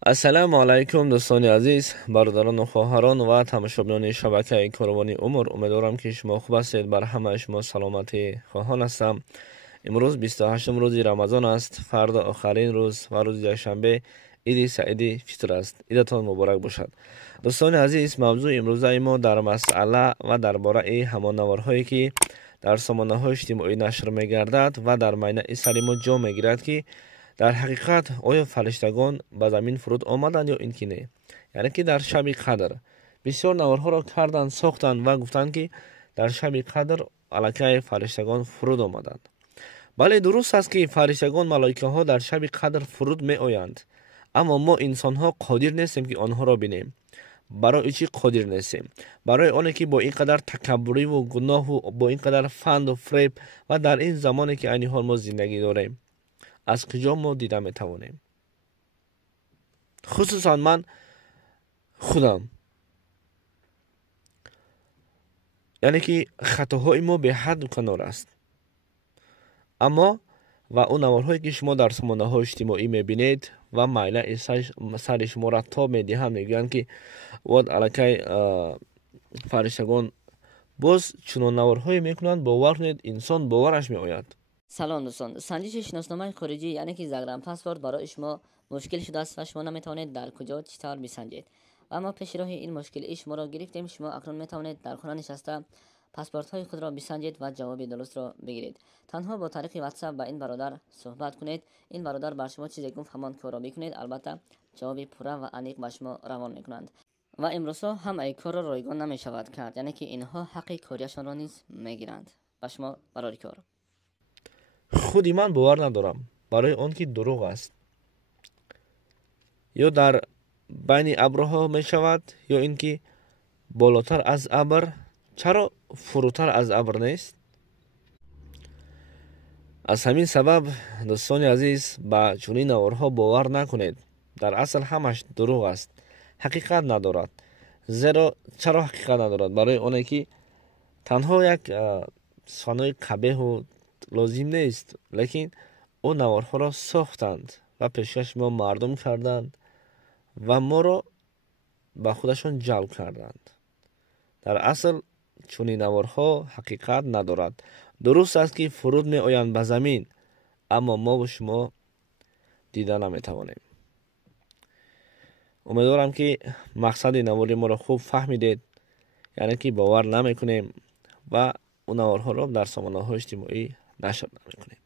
ассалому алайкум дӯстони азиз, бародарону хоҳарону ва тамошобинони шабакаи Коровони Умр. Умедворам ки шумо хуб ҳастед. Бар ҳамаи шумо саломатӣ хоҳон ҳастам. имрӯз 28 рӯзи Рамазон аст. Фарда охарин рӯз ва рӯзи якшанбе иди Саиди Фитр аст. идатон муборак бошад. дӯстони азиз, мавзӯи имрӯзаи мо дар масъала ва дар бораи ҳамон наворҳое ки дар сомонаҳои иҷтимоӣ нашр мегардад ва дар майнаи сари мо ҷо мегирад ки дар ҳақиқат оё фариштагон ба замин фуруд омаданд ё ин ки не. яъне ки дар шаби қадр бисёр наворҳоро карданд, сохтанд ва гуфтанд ки дар шаби қадр аллакай фариштагон фуруд омаданд. бале дуруст аст ки фариштагон, малоикаҳо дар шаби қадр фуруд меоянд, аммо мо инсонҳо қодир нестем ки онҳоро бинем. барои чӣ қодир нестем? барои оне ки бо ин қадар такаббуриву гуноҳу бо ин қадар фанду фреб ва дар ин замоне ки айни ҳол мо зиндагӣ дорем, аз куҷо мо дида метавонем? хусусан ман худам, яъне ки хатоҳои мо беҳадду канор аст. аммо ва он наворҳое ки шумо дар сомонаҳои иҷтимоӣ мебинед ва майлаи сари шуморо тоб медиҳанд, мегӯянд ки вот аллакай фариштагон боз чунон наворҳое мекунанд, бовар кунед, инсон бовараш меояд. салом дӯстон, санҷиши шиносномаи хориҷӣ яъне ки загранпаспорт барои шумо мушкил шудааст ва шумо наметавонед дар куҷо чӣ тавр бисанҷед. ва аммо пеши роҳи ин мушкилии шуморо гирифтем. Шумо акнун метавонед дар хона нишаста паспортҳои худро бисанҷед ва ҷавоби дурустро бигиред. танҳо бо тариқи ватсап ба ин бародар суҳбат кунед. ин бародар бар шумо чизе гуфт ҳамон корро бикунед. албатта ҷавоби пурра ва аниқ ба шумо равон мекунанд. ва имрӯзҳо ҳамаи корро ройгон намешавад кард, яъне ки инҳо ҳаққи корияшонро низ мегиранд. ба шумо барори кор. худи ман бовар надорам, барои он ки дурӯғ аст. ё дар байни абрҳо мешавад, ё ин ки болотар аз абр. чаро фурӯтар аз абр нест? аз ҳамин сабаб дӯстони азиз, ба чунин наворҳо бовар накунед. дар асл ҳамаш дурӯғ аст, ҳақиқат надорад. зеро чаро ҳақиқат надорад? барои оне ки танҳо як суханои қабеҳу лозим нест, лекин он наворҳоро сохтанд ва пешкаши мо мардум карданд ва моро ба худашон ҷалб карданд. дар асл чунин наворҳо ҳақиқат надорад. дуруст аст ки фуруд меоянд ба замин, аммо мо шумо дида наметавонем. умедворам ки мақсади навори моро хуб фаҳмидед, яъне ки бовар намекунем ва он наворҳоро дар сомонаҳои иҷтимоӣ нашр намекунем.